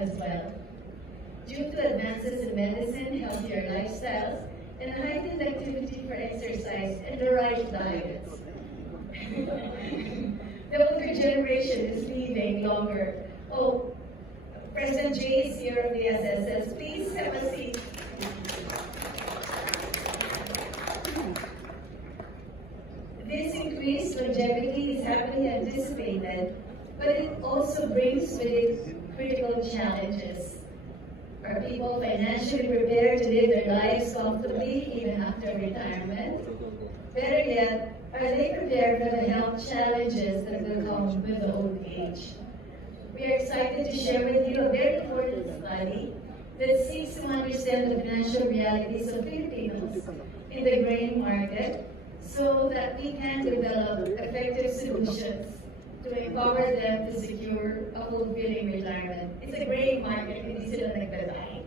as well. Due to advances in medicine, healthier lifestyles, and heightened activity for exercise and the right diets, the older generation is living longer. Oh, President Jay is here of the SSS. Please have a seat. This increased longevity is happily anticipated, but it also brings with it critical challenges. Are people financially prepared to live their lives comfortably even after retirement? Better yet, are they prepared for the health challenges that will come with old age? We are excited to share with you a very important study that seeks to understand the financial realities of Filipinos in the grain market so that we can develop effective solutions to empower them to secure a fulfilling retirement. It's a grain market, hindi sila nagtatay.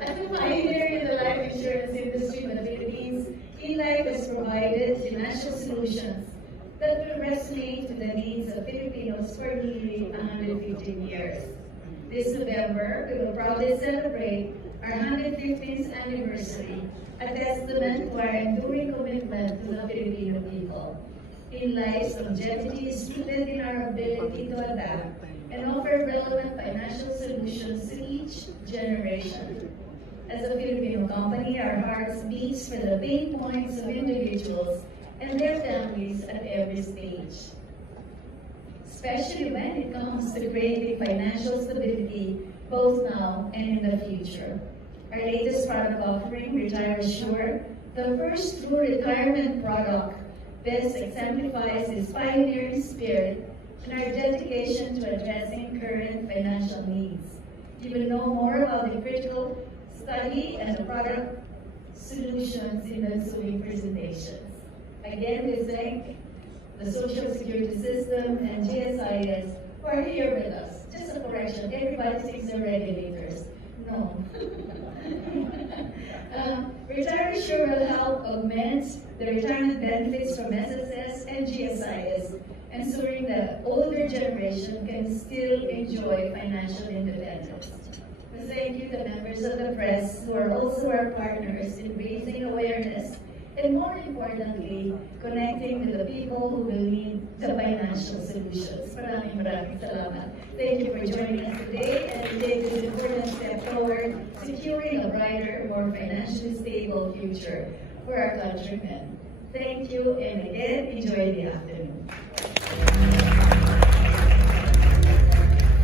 As a pioneer in the life insurance industry in the Philippines, eLife has provided financial solutions that will resonate with the needs of Filipinos for nearly 115 years. This November, we will proudly celebrate our 115th anniversary, a testament to our enduring commitment to the Filipino people. eLife's longevity is rooted in our ability to adapt and offer relevant financial solutions to each generation. As a Filipino company, our hearts beat for the pain points of individuals and their families at every stage, especially when it comes to creating financial stability both now and in the future. Our latest product offering, Retire Assure, the first true retirement product, best exemplifies this pioneering spirit and our dedication to addressing current financial needs. You will know more about the critical study and the product solutions in the ensuing presentations. Again, we thank the Social Security System and GSIS who are here with us. Just a correction, everybody thinks they're regulators. No. Retire Assure will help augment the retirement benefits from SSS and GSIS, ensuring that older generation can still enjoy financial independence. We thank you, the members of the press, who are also our partners in raising awareness and, more importantly, connecting with the people who will need the financial solutions. Maraming salamat. Thank you for joining us today and to take this important step toward securing a brighter, more financially stable future for our countrymen. Thank you, and again, enjoy the afternoon.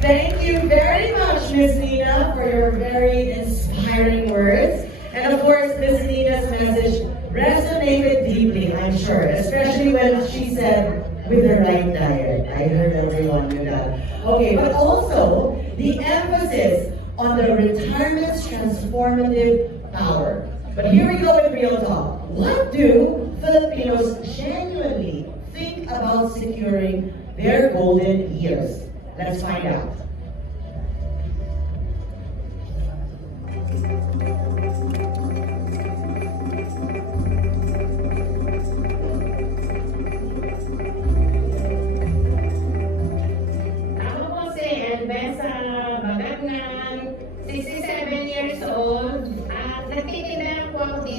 Thank you very much, Ms. Nina, for your very inspiring words. And of course, Ms. Nina's message resonated deeply, I'm sure, especially when she said, with the right diet. I heard everyone do that. Okay, but also the emphasis on the retirement's transformative power. But here we go with real talk. What do Filipinos genuinely think about securing their golden years? Let's find out.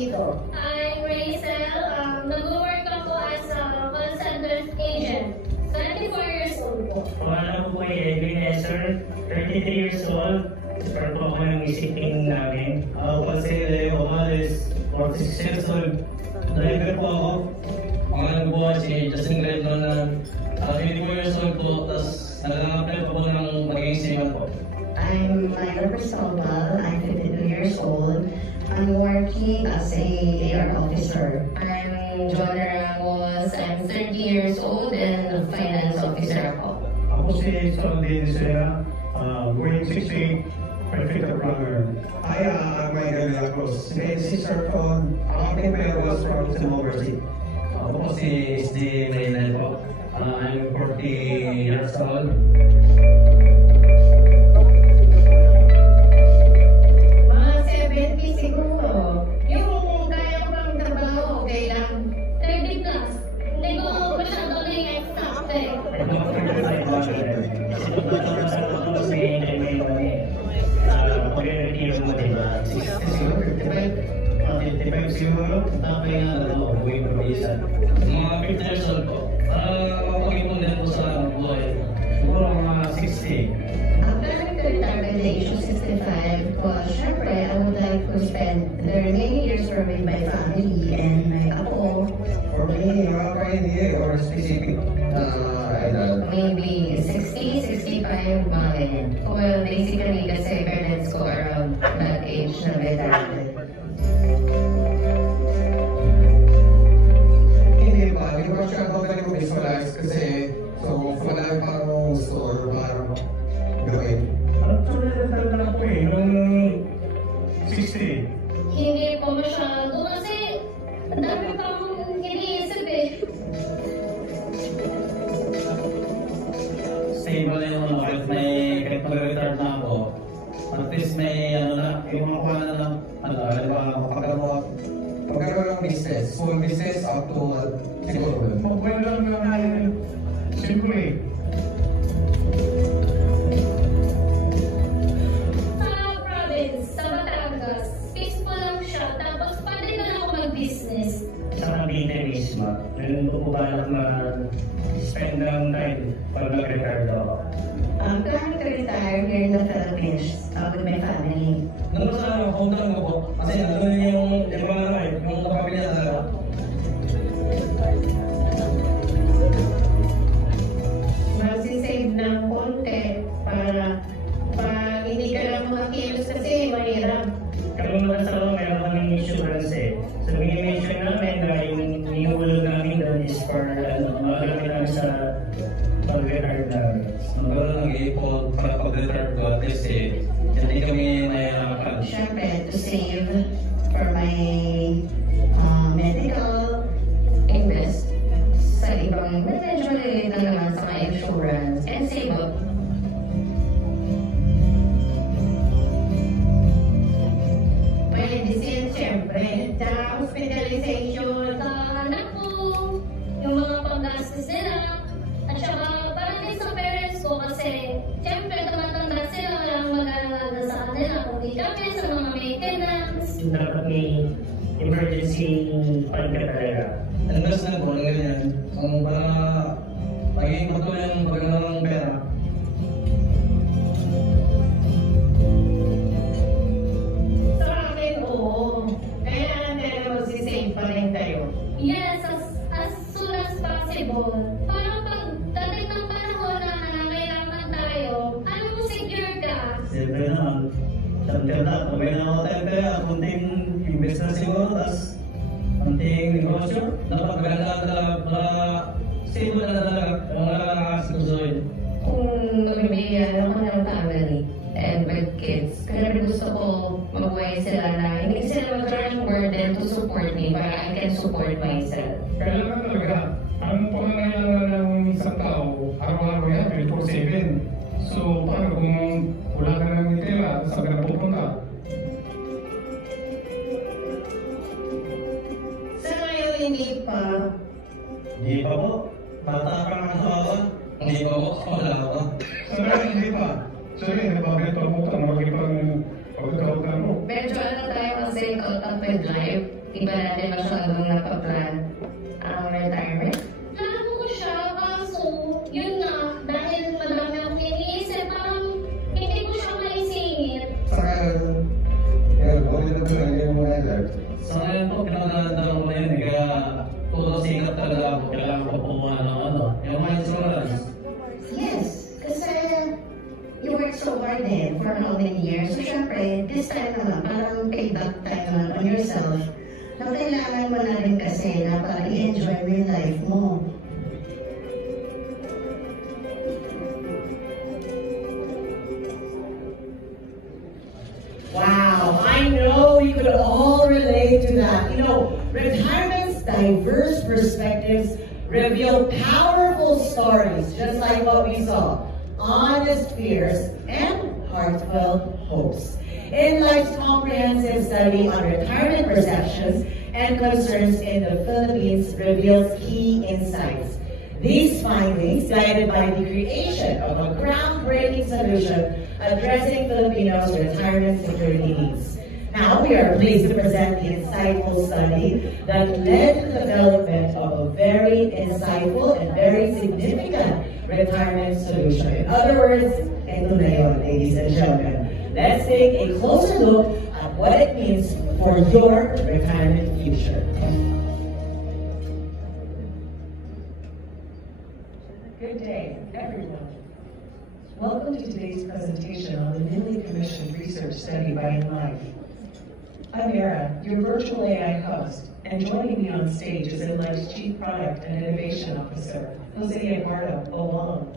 I'm Rachel. Nag-work ako as a call center agent. 24 years old po. Pangalan ko po ay Edwin Esser, 33 years old. Start po ako ng isipin namin. Ako po si Leo Morales, 46 years old. Driver po ako. Pangalan ko po si Justin Grednon, 24 years old po. Tapos nag-apply po ng magiging seaman po. I'm Myra Cristobal. I'm 52 years old. I'm working as a AR officer. I'm Joanna Ramos. I'm 30 years old and a finance officer ako. Ako si Solomon Dizena, working 6 perfect runner. Hi, I'm Michael Lacros. Si Sir Phone, aking player was from Overseas. Ako po si SD Maynel po. I'm 40 years old. Kasi pag natapos ako, mas may pag-retiro mo, di ba? 60 siguro, 55 siguro, tapos nga ako, buhay pa isa. Mga 50 years old po. Mapag-ipon din po sa buhay. Siguro mga 60. After retirement at the age of 65, syempre, I would like to spend the remaining years with my family and my couple. For me, hindi or specific idol. Maybe 60, 65, mga ganyan. Well, basically, kasi parents ko around that age na retired. Hindi ko siya totally visualize kasi wala parang store, parang gawin. Actually, nagtatala lang po nung 60. Hindi po masyado kasi ang dami pa akong iniisip eh. Stable na yung kahit mag-retire na ako, at least may yung mga kuha na lang, Pagkaroon ng business, full business up to siguro. Pag-well lang siyempre. Sa province, sa Batangas, peaceful lang siya. Tapos pwede na ako mag-business. Sa Cavite mismo, meron ko po balak na spend ng time pag nag-retire ako. I'm planning to retire here in the Philippines with my family. Nung sa hometown ko po, kasi nandun yung kapamilya talaga. Magsisave ng konti para pag hindi ka lang makakilos kasi mahirap. Kami mga asawa, meron kaming insurance eh. So, mini-mention namin na yung iniulog namin doon is for magagamit namin sa pag-retire namin. Magkaroon ng ipon para pag-retire ko at least hindi kami nahihirapan. Siyempre, to save for my medical, invest sa ibang medyo related na naman sa my insurance, and save up. Medicine, siyempre, sa hospitalization, Sa anak ko, yung mga panggastos nila. At saka parang din sa parents ko kasi siyempre tumatanda sila, walang mag-alaga sa kanila. Kundi kami sa mga maintenance. Dapat may emergency fund ka talaga. Invest na po, ganyan. Kung para magiging patuloy yung pagkakaroon ng pera. sa akin, oo. Kailangan tayo magsisave pa rin tayo. Yes, as soon as possible. Para pagdating ng panahon na nangailangan tayo, alam mo, secure ka. Siyempre naman, siyempre na, pag may nakatayin kaya, kunting invest na siguro, tapos kunting negosyo. Dapat maganda talaga para stable na talaga. Wala nakakasigusuhin. Kung mabibigyan ako ng family and with kids, kaya gusto ko mabuhay sila na hindi sila magkaroon ng burden to support me but I can support myself. Kailangan talaga, ang pangangailangan ng isang tao, araw-araw yan, 24/7. So, paano kung wala ka nang tira, saan ka na pupunta? Sa ngayon, hindi pa. Hindi pa po. Bata ka ng asawa. Hindi pa po, wala pa. Sa ngayon, hindi pa. Sorry, nababit pa mo ka, magiging pagkakautan mo. Medyo tayo kasi caught up with life. Iba natin masyadong napaplan ang retirement. Plano ko siya, kaso yun nga, dahil madami akong iniisip, parang hindi ko siya maisingit. Saka, ulit na lang yung mga life. Sa ngayon po, pinagandaan ko na yun. Kaya puro sikat talaga ako. Kailangan ko pumuha ng yung mga insurance. Yes, kasi you work so hard for how many years. So syempre, this time naman, parang payback time naman on yourself na kailangan mo na rin kasi na para i-enjoy mo yung life mo. Wow, I know we could all relate to that. You know, retirement's diverse perspectives reveal powerful stories, just like what we saw. Honest fears and heartfelt hopes. In Life's comprehensive study on retirement perceptions and concerns in the Philippines reveals key insights. These findings guided by the creation of a groundbreaking solution addressing Filipinos' retirement security needs. Now we are pleased to present the insightful study that led to the development of a very insightful and very significant retirement solution. In other words, ito na yun, ladies and gentlemen. Let's take a closer look at what it means for your retirement future. Good day, everyone. Welcome to today's presentation on the newly commissioned research study by Enlife. I'm Era, your virtual AI host, and joining me on stage is Enlife's Chief Product and Innovation Officer, Jose Eduardo Olong.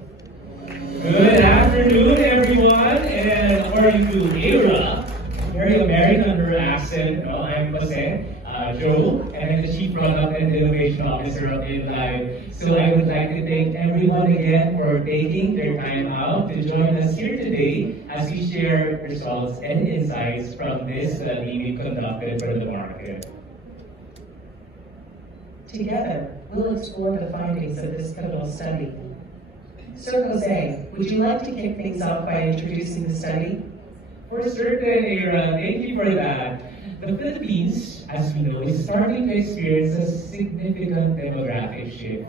Good afternoon, everyone, and according to Era, very American her accent, I'm Jose Joe, and I'm the Chief Product and Innovation Officer of Enlife. So I would like to thank everyone again for taking their time out to join us here today as we share results and insights from this study we conducted for the market. Together, we'll explore the findings of this pivotal study. Sir Jose, would you like to kick things off by introducing the study? For certain, Era, thank you for that. The Philippines, as we know, is starting to experience a significant demographic shift.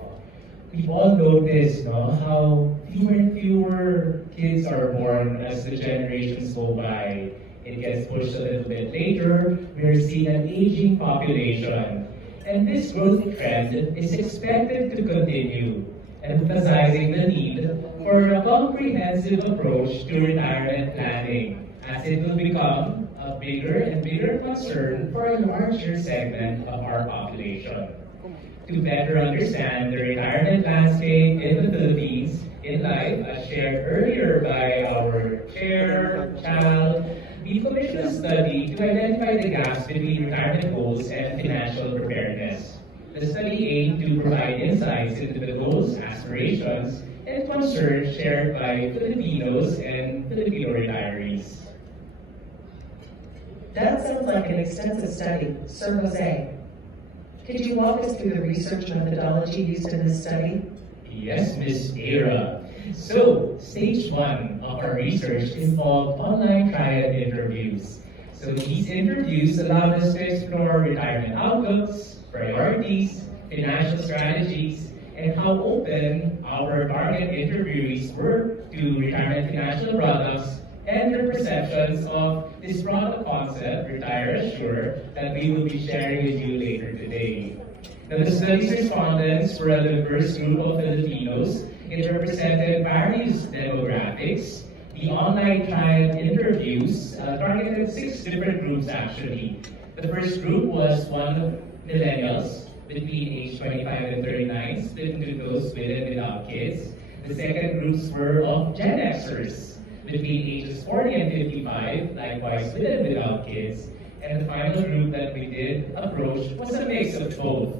We've all noticed how fewer and fewer kids are born as the generations go by. It gets pushed a little bit later. We're seeing an aging population. And this growth trend is expected to continue, emphasizing the need for a comprehensive approach to retirement planning, as it will become a bigger and bigger concern for a larger segment of our population. To better understand the retirement landscape in the Philippines, Enlife, as shared earlier by our chair, Chal, we commissioned a study to identify the gaps between retirement goals and financial preparedness. The study aimed to provide insights into the goals, aspirations, and concerns shared by Filipinos and Filipino retirees. That sounds like an extensive study. Sir Jose, could you walk us through the research methodology used in this study? Yes, Ms. Era. So, stage one of our research involved online triad interviews. So these interviews allowed us to explore retirement outlooks, priorities, financial strategies, and how open our target interviewees were to retirement financial products and their perceptions of this product concept, Retire Assured, that we will be sharing with you later today. Now, the study's respondents were a diverse group of Filipinos. It represented various demographics. The online triad interviews targeted 6 different groups actually. The first group was one of millennials between age 25 and 39, split into those with and without kids. The second groups were of Gen Xers between ages 40 and 55, likewise with and without kids. And the final group that we did approach was a mix of both,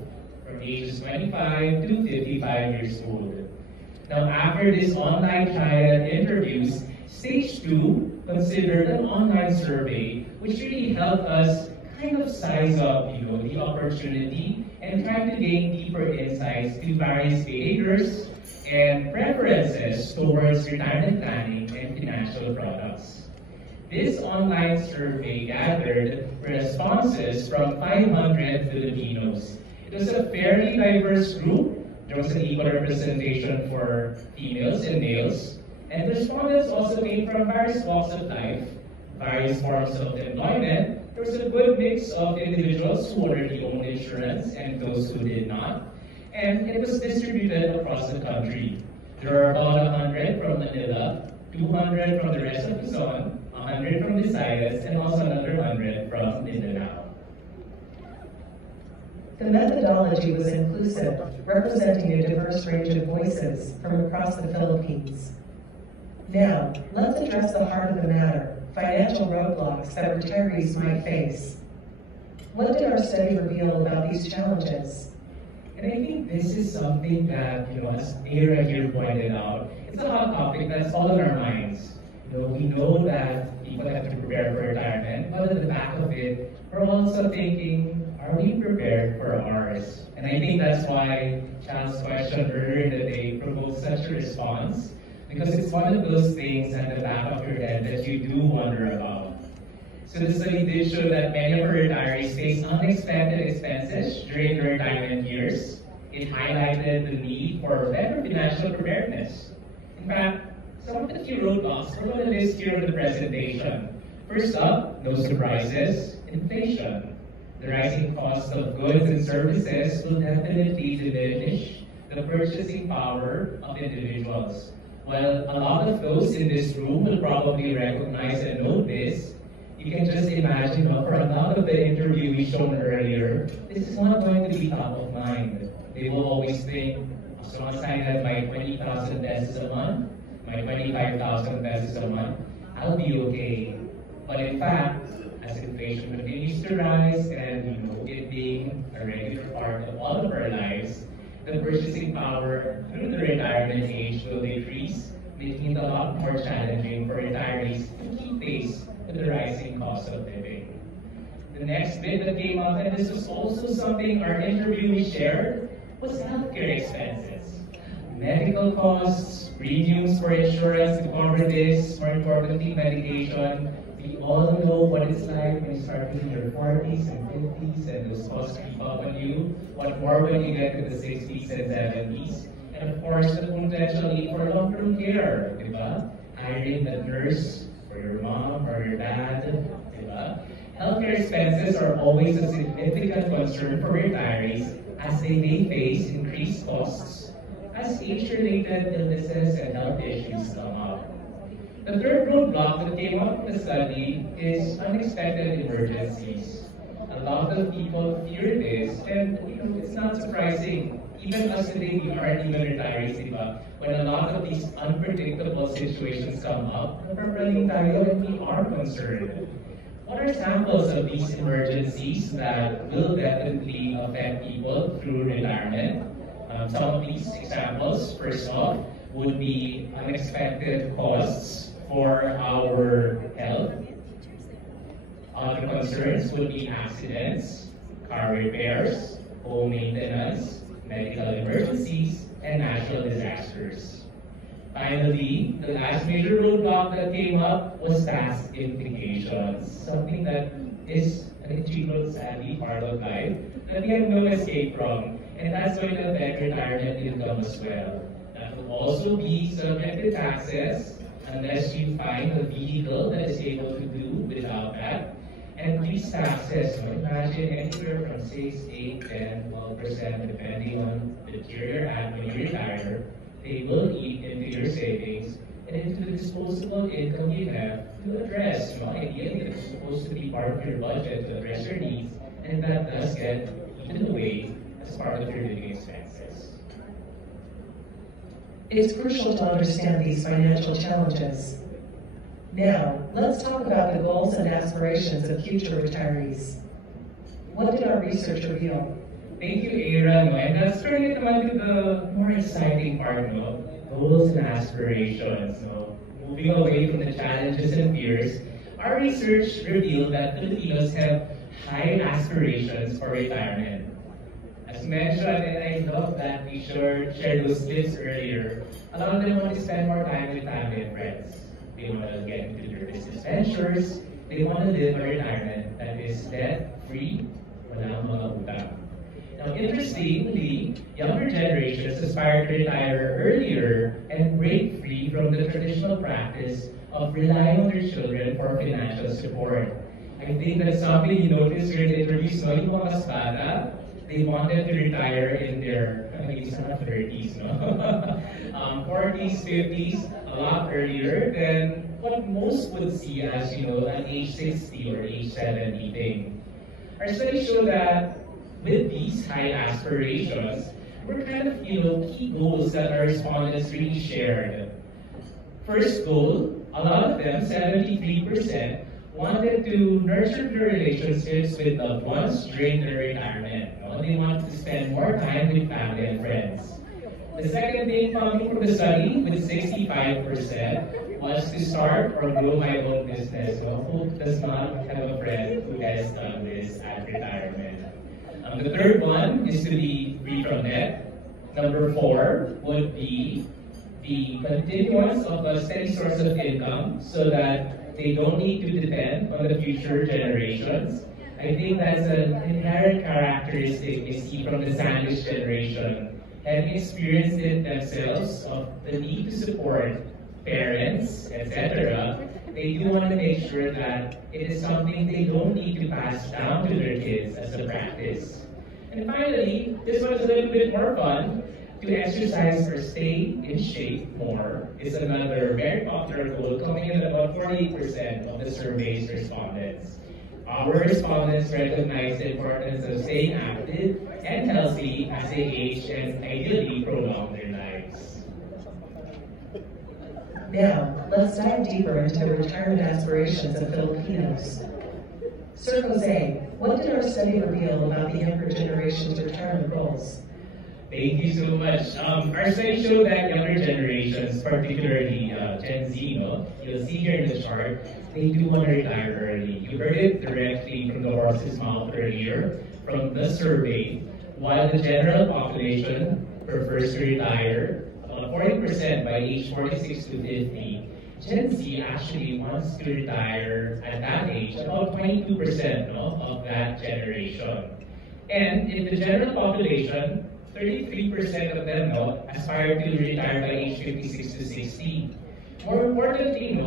from ages 25 to 55 years old. Now, after this online triad interviews, stage 2 considered an online survey, which really helped us kind of size up, the opportunity and try to gain deeper insights to various behaviors and preferences towards retirement planning and financial products. This online survey gathered responses from 500 Filipinos. It was a fairly diverse group. There was an equal representation for females and males, and the respondents also came from various walks of life, various forms of employment. There was a good mix of individuals who already owned insurance and those who did not, and it was distributed across the country. There are about 100 from Manila, 200 from the rest of Luzon, 100 from Visayas, and also another 100 from Mindanao. The methodology was inclusive, representing a diverse range of voices from across the Philippines. Now, let's address the heart of the matter, financial roadblocks that retirees might face. What did our study reveal about these challenges? And I think this is something that, as Era here pointed out, it's a hot topic that's all in our minds. We know that people have to prepare for retirement, but at the back of it, we're also thinking, are we prepared for ours? And I think that's why Child's question earlier in the day provoked such a response, because it's one of those things at the back of your head that you do wonder about. So the study did show that many of our retirees face unexpected expenses during their retirement years. It highlighted the need for better financial preparedness. In fact, some of the key roadblocks we're going to list here in the presentation. First up, no surprises, inflation. The rising cost of goods and services will definitely diminish the purchasing power of individuals. While a lot of those in this room will probably recognize and know this, you can just imagine for a lot of the interviewees shown earlier, this is not going to be top of mind. They will always think, as long as I have my 20,000 pesos a month, my 25,000 pesos a month, I'll be okay. But in fact, as inflation continues to rise and it being a regular part of all of our lives, the purchasing power through the retirement age will decrease, making it a lot more challenging for retirees to keep pace with the rising cost of living. The next bit that came up, and this was also something our interviewee shared, was healthcare expenses. Medical costs, premiums for insurance to cover this, more importantly, medication. We all know what it's like when you start hitting your 40s and 50s and those costs creep up on you. What more when you get to the 60s and 70s? And of course, the potential need for long-term care, diba? Hiring a nurse for your mom or your dad, diba? Healthcare expenses are always a significant concern for retirees as they may face increased costs as age-related illnesses and health issues come up. The third roadblock that came up in the study is unexpected emergencies. A lot of people fear this, and it's not surprising. Even us today, we aren't even retirees, diba? When a lot of these unpredictable situations come up, we're running tayo and we are concerned. What are samples of these emergencies that will definitely affect people through retirement? Some of these examples, first off, would be unexpected costs for our health. Other concerns would be accidents, car repairs, home maintenance, medical emergencies, and natural disasters. Finally, the last major roadblock that came up was tax implications, something that is an integral, sadly, part of life that we have no escape from, and that's going to affect retirement income as well. That will also be subject to taxes unless you find a vehicle that is able to do without that. And these taxes, imagine anywhere from 6, 8, 10, 12%, depending on the tier you're at when you retire, they will eat into your savings and into the disposable income you have to address. Ideally, it's supposed to be part of your budget to address your needs, and that does get eaten away as part of your living expenses. It's crucial to understand these financial challenges. Now, let's talk about the goals and aspirations of future retirees. What did our research reveal? Thank you, Ira. And that's turning naman to the more exciting part, goals and aspirations. Moving away from the challenges and fears, our research revealed that Filipinos have high aspirations for retirement. As mentioned, and I love that we shared those tips earlier, a lot of them want to spend more time with family and friends. They want to get into their business ventures. They want to live a retirement that is debt-free, walang mga utang. Now, interestingly, younger generations aspire to retire earlier and break free from the traditional practice of relying on their children for financial support. I think that's something you notice during the interviews, yung mga mas bata, they wanted to retire in their, maybe not 30s, 40s, 50s, a lot earlier than what most would see as, an age 60 or age 70 thing. Our studies show that with these high aspirations, we're kind of, key goals that our respondents really shared. First goal, a lot of them, 73%, wanted to nurture their relationships with loved ones during their retirement. They wanted to spend more time with family and friends. The second thing coming from the study, with 65%, was to start or grow my own business. Who does not have a friend who has done this at retirement? The third one is to be free from debt. Number 4 would be the continuance of a steady source of income so that they don't need to depend on the future generations. I think that's an inherent characteristic we see from the sandwich generation, having experienced it themselves of the need to support parents, etc. They do want to make sure that it is something they don't need to pass down to their kids as a practice. And finally, this one is a little bit more fun. To exercise or stay in shape more is another very popular goal, coming in at about 48% of the survey's respondents. Our respondents recognize the importance of staying active and healthy as they age and ideally prolong their lives. Now, let's dive deeper into the retirement aspirations of Filipinos. Sir Jose, what did our study reveal about the younger generation's retirement goals? Thank you so much. Our study showed that younger generations, particularly Gen Z, you'll see here in the chart, they do want to retire early. You heard it directly from the horse's mouth earlier from the survey. While the general population prefers to retire about 40% by age 46 to 50, Gen Z actually wants to retire at that age, about 22% of that generation. And in the general population, 33% of them aspire to retire by age 56 to 60. More importantly,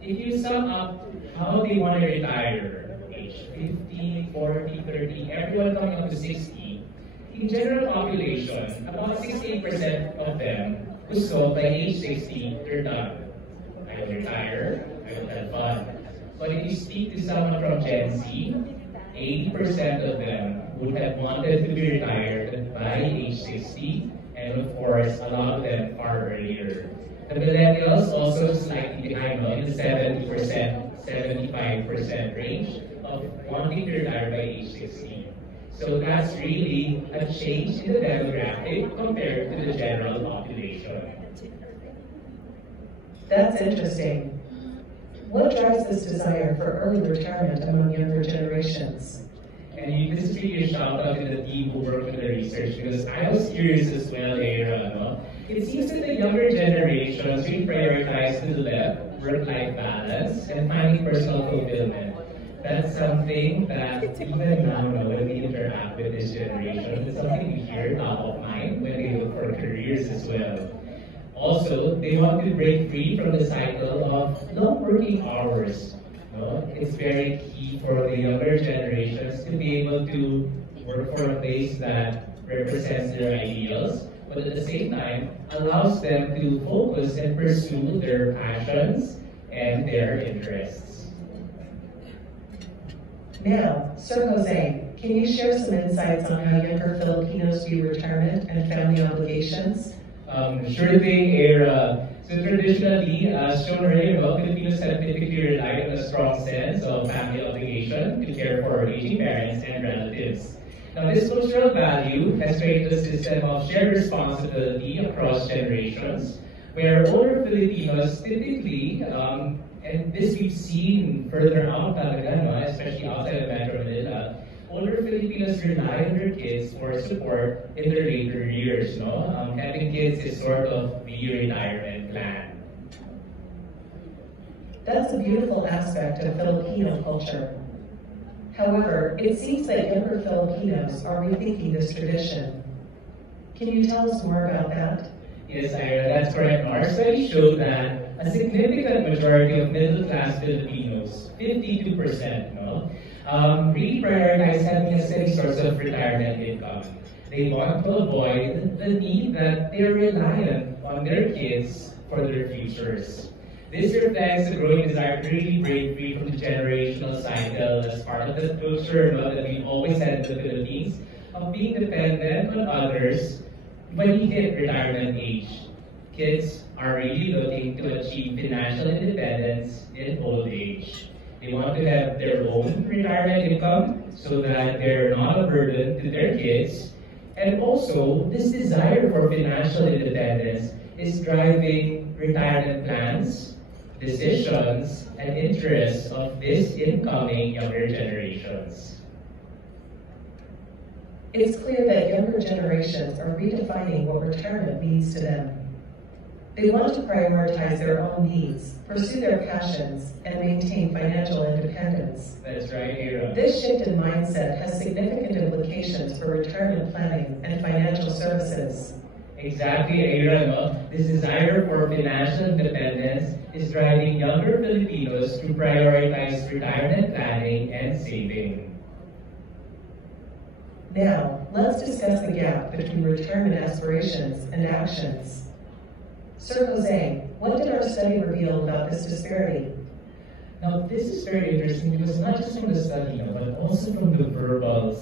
if you sum up how they want to retire, age 50, 40, 30, everyone coming up to 60, in general population, about 68% of them gusto by age 60, they're done. I will retire, I will have fun. But if you speak to someone from Gen Z, 80% of them would have wanted to be retired by age 60, and of course, a lot of them far earlier. The millennials also slightly behind in the 70%, 75% range of wanting to retire by age 60. So that's really a change in the demographic compared to the general population. That's interesting. What drives this desire for early retirement among younger generations? And this is really a shout out to the team who worked with the research, because I was curious as well, Era. It seems that the younger generations really prioritize to the left work-life balance and finding personal fulfillment. That's something that even now, when we interact with this generation, it's something we hear top of mind when they look for careers as well. Also, they want to break free from the cycle of long working hours. It's very key for the younger generations to be able to work for a place that represents their ideals, but at the same time allows them to focus and pursue their passions and their interests. Now, Sir Jose, can you share some insights on how younger Filipinos view retirement and family obligations? Sure thing, Era. So traditionally, as shown earlier, Filipinos have typically relied on a strong sense of family obligation to care for aging parents and relatives. Now, this cultural value has created a system of shared responsibility across generations, where older Filipinos typically, and this we've seen further out talaga, especially outside of Metro Manila, older Filipinos rely on their kids for support in their later years. Having kids is sort of the retirement plan. That's a beautiful aspect of Filipino culture. However, it seems that younger Filipinos are rethinking this tradition. Can you tell us more about that? Yes, Ira, that's correct. Our study showed that a significant majority of middle-class Filipinos, 52%, really prioritize having a steady source of retirement income. They want to avoid the need that they're reliant on their kids for their futures. This reflects a growing desire to really break free from the generational cycle as part of the culture that we've always had in the Philippines of being dependent on others when you hit retirement age. Kids are really looking to achieve financial independence in old age. They want to have their own retirement income so that they're not a burden to their kids. And also, this desire for financial independence is driving retirement plans, decisions, and interests of this incoming younger generations. It's clear that younger generations are redefining what retirement means to them. They want to prioritize their own needs, pursue their passions, and maintain financial independence. That's right, Ira. This shift in mindset has significant implications for retirement planning and financial services. Exactly, Ira. This desire for financial independence is driving younger Filipinos to prioritize retirement planning and saving. Now, let's discuss the gap between retirement aspirations and actions. Sir Jose, what did our study reveal about this disparity? Now, this is very interesting because not just from the study, but also from the verbal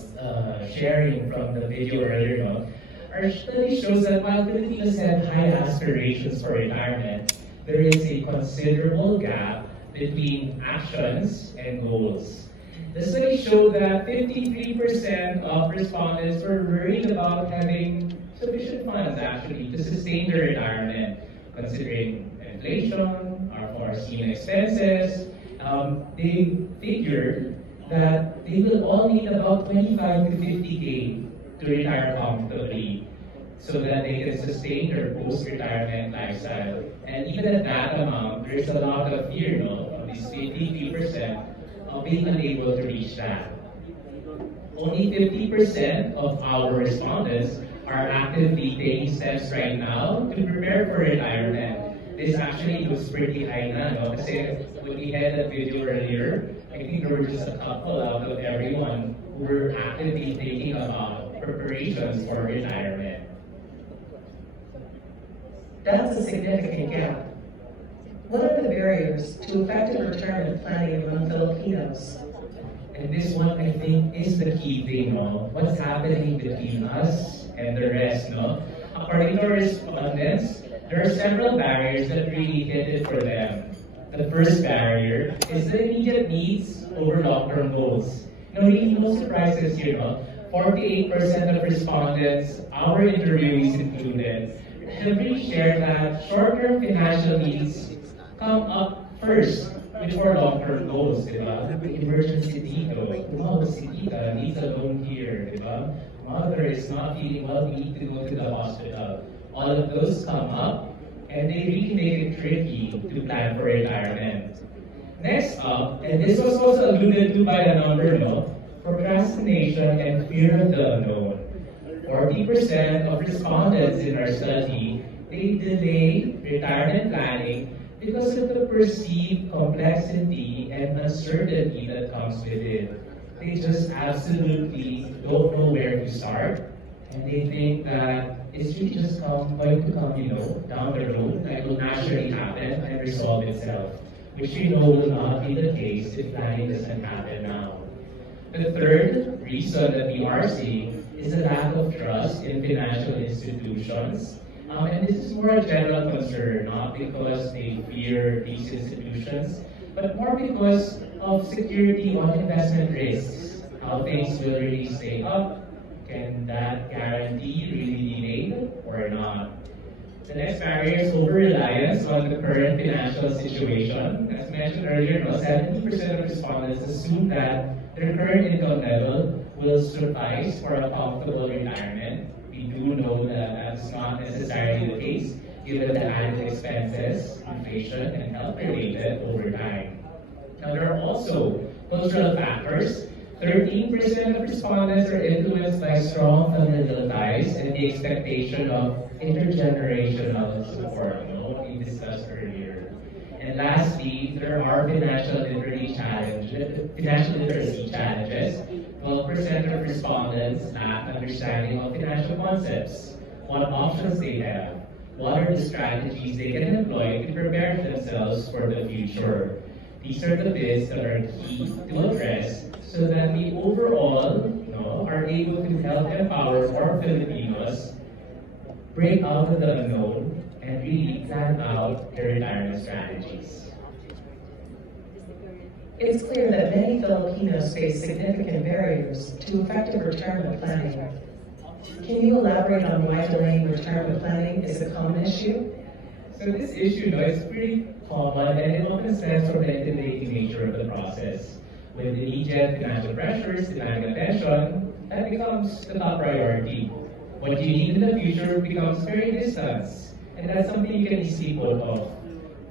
sharing from the video earlier. Our study shows that while Filipinos have high aspirations for retirement, there is a considerable gap between actions and goals. The study showed that 53% of respondents were worried about having sufficient funds actually to sustain their retirement, considering inflation, our foreseen expenses. They figured that they will all need about 25 to 50K to retire comfortably so that they can sustain their post-retirement lifestyle. And even at that amount, there's a lot of fear, of these 53% of being unable to reach that. Only 50% of our respondents are actively taking steps right now to prepare for retirement. This actually looks pretty high na, kasi when we had that video earlier, I think there were just a couple out of everyone who were actively thinking about preparations for retirement. That's a significant gap. What are the barriers to effective retirement planning among Filipinos? And this one, I think, is the key thing, what's happening between us and the rest, According to our respondents, there are several barriers that really hit it for them. The first barrier is the immediate needs over long-term goals. Really no surprises here, 48% of respondents, our interviewees included, have really shared that short-term financial needs come up first before long-term goals, diba? Emergency dito, si tita needs a loan here, diba? Mother is not feeling well, we need to go to the hospital. All of those come up, and they really make it tricky to plan for retirement. Next up, and this was also alluded to by a number, procrastination and fear of the unknown. 40% of respondents in our study, they delay retirement planning because of the perceived complexity and uncertainty that comes with it. They just absolutely don't know where to start, and they think that it's really just going to come, down the road, that will naturally happen and resolve itself, which will not be the case if planning doesn't happen now. The third reason that we are seeing is a lack of trust in financial institutions. And this is more a general concern, not because they fear these institutions, but more because of security on investment risks. How things will really stay up, can that guarantee really be made or not? The next barrier is over-reliance on the current financial situation. As mentioned earlier, 70% of respondents assume that their current income level will suffice for a comfortable retirement. We do know that that's not necessarily the case, given the added expenses, inflation, and health-related over time. Now, there are also cultural factors. 13% of respondents are influenced by strong familial ties and the expectation of intergenerational support, what we discussed earlier. And lastly, there are financial literacy challenges. 12% of respondents lack understanding of financial concepts, what options they have, what are the strategies they can employ to prepare themselves for the future. These are the bits that are key to address so that we overall are able to help empower more Filipinos break out of the unknown and really plan out their retirement strategies. It's clear that many Filipinos face significant barriers to effective retirement planning. Can you elaborate on why delaying retirement planning is a common issue? So this issue is pretty common and it often stems from the intimidating nature of the process. With immediate financial pressures demanding attention, that becomes the top priority. What you need in the future becomes very distant. And that's something you can easily put off.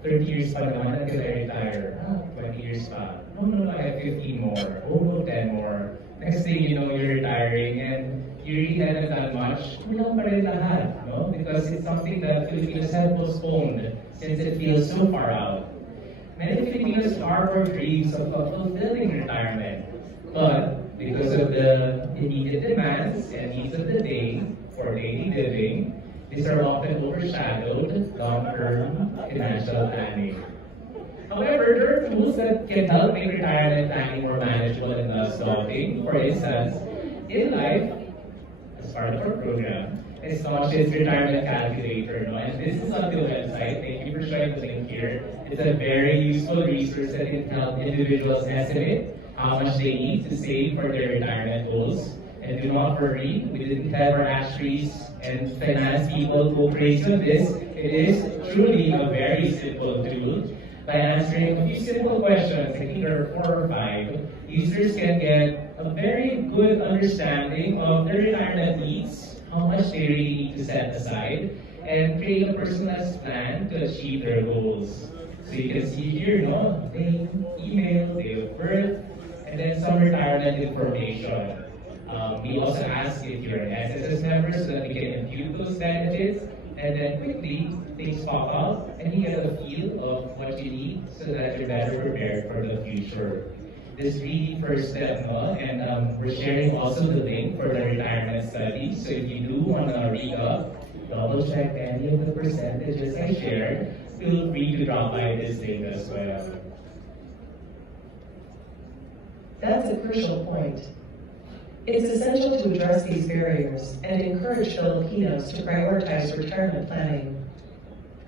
30 years pa naman until I retire. 20 years pa. No, I have 15 more. Oh no, 10 more. Next thing you know, you're retiring and you really haven't done much. Kulang pa rin lahat, no? Because it's something that Filipinos have postponed since it feels so far out. Many Filipinos harbor dreams of fulfilling retirement. But because of the immediate demands and needs of the day for daily living, these are often overshadowed long-term financial planning. However, there are tools that can help make retirement planning more manageable and less daunting. For instance, In Life, as part of our program, has launched its retirement calculator. No? And this is on the website. Thank you for showing the link here. It's a very useful resource that can help individuals estimate how much they need to save for their retirement goals. And do not worry, we didn't have our actuaries and finance people who praise on this. It is truly a very simple tool. By answering a few simple questions, I think there are 4 or 5, users can get a very good understanding of their retirement needs, how much they really need to set aside, and create a personalized plan to achieve their goals. So you can see here, name, email, date of birth, and then some retirement information. We also ask if you're an SSS member so that we can impute those benefits, and then quickly things pop up and you get a feel of what you need so that you're better prepared for the future. This really first step, and we're sharing also the link for the retirement study. So if you do want to read up, double check any of the percentages I shared, feel free to drop by this link as well. That's a crucial point. It's essential to address these barriers and encourage Filipinos to prioritize retirement planning.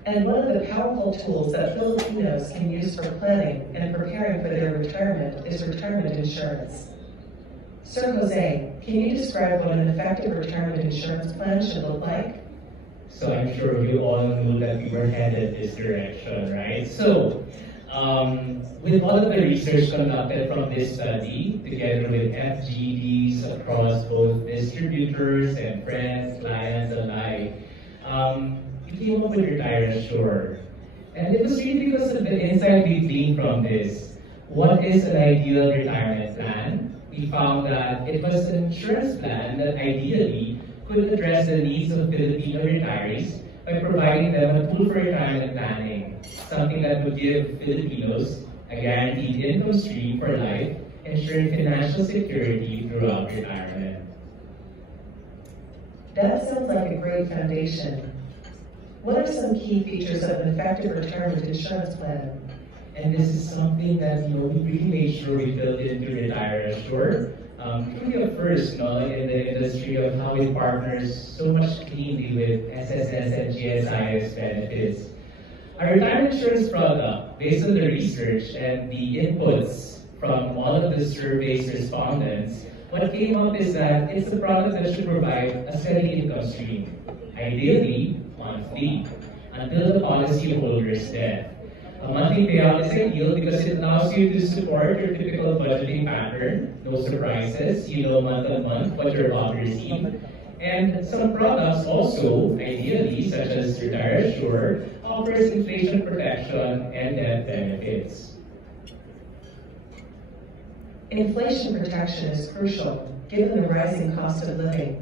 And one of the powerful tools that Filipinos can use for planning and preparing for their retirement is retirement insurance. Sir Jose, can you describe what an effective retirement insurance plan should look like? So I'm sure you all knew that we were headed this direction, right? So, with all of the research conducted from this study, together with FGDs across both distributors and friends, clients alike, we came up with Retire Assured. And it was really because of the insight we gleaned from this. What is an ideal retirement plan? We found that it was an insurance plan that ideally could address the needs of Filipino retirees by providing them a tool for retirement planning, something that would give Filipinos a guaranteed income stream for life, ensuring financial security throughout retirement. That sounds like a great foundation. What are some key features of an effective retirement insurance plan? And this is something that we really made sure we built into Retire Assured. Truly a first in the industry of how it partners so much cleanly with SSS and GSIS benefits. Our retirement insurance product, based on the research and the inputs from all of the survey's respondents, what came up is that it's a product that should provide a steady income stream, ideally monthly, until the policyholder's death. A monthly payout is ideal because it allows you to support your typical budgeting pattern, no surprises, you know month on month what you're about to receive. And some products also, ideally, such as Retire Assured, offers inflation protection and death benefits. Inflation protection is crucial, given the rising cost of living.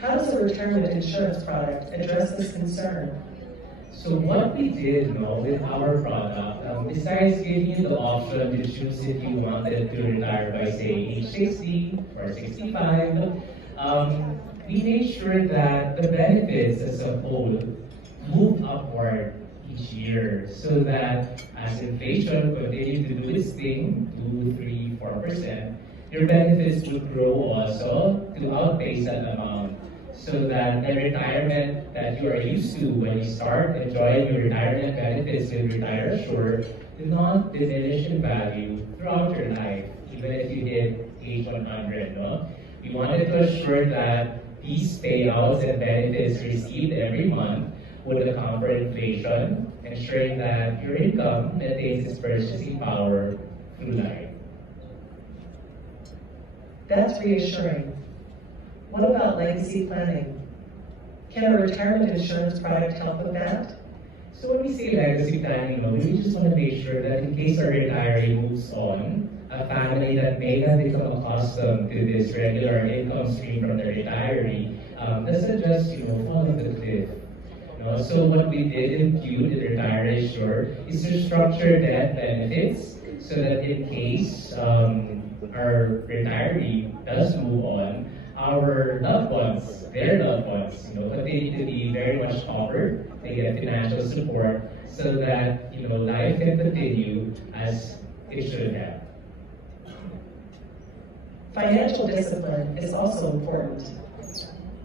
How does a retirement insurance product address this concern? So what we did with our product, besides giving you the option to choose if you wanted to retire by say age 60 or 65, we made sure that the benefits as a whole move upward each year so that as inflation continues to do its thing, 2, 3, 4%, your benefits would grow also to outpace that amount, so that the retirement that you are used to when you start enjoying your retirement benefits with Retire Assured do not diminish in value throughout your life, even if you hit age 100. We wanted to assure that these payouts and benefits received every month would account for inflation, ensuring that your income maintains its purchasing power through life. That's reassuring. What about legacy planning? Can a retirement insurance product help with that? So when we say legacy planning, we just want to make sure that in case our retiree moves on, a family that may have become accustomed to this regular income stream from the retiree doesn't just fall off the cliff. So what we did include in Retire Assured is to structure death benefits so that in case our retiree does move on, our loved ones, their loved ones, continue to be very much covered. They get financial support so that life can continue as it should have. Financial discipline is also important.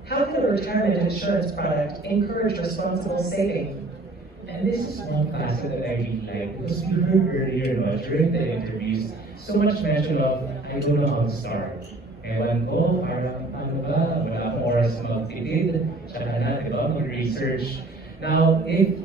How can a retirement insurance product encourage responsible saving? And this is one facet that I really like because we heard earlier during the interviews so much mention of, I don't know how to start. Ewan ko, parang paano ba? Wala akong oras magtitid, tsaka na, mag-research. Now, if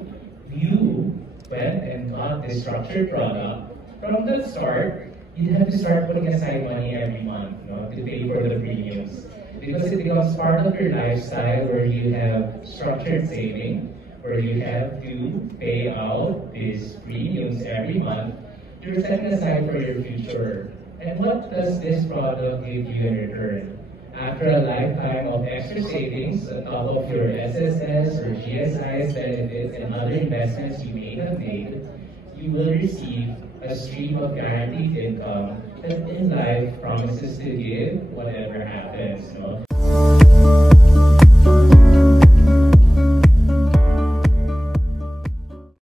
you went and got this structured product, from the start, you'd have to start putting aside money every month to pay for the premiums. Because it becomes part of your lifestyle where you have structured saving, where you have to pay out these premiums every month, you're setting aside for your future. And what does this product give you in return? After a lifetime of extra savings on top of your SSS or GSIS benefits and other investments you may have made, you will receive a stream of guaranteed income that in life promises to give whatever happens.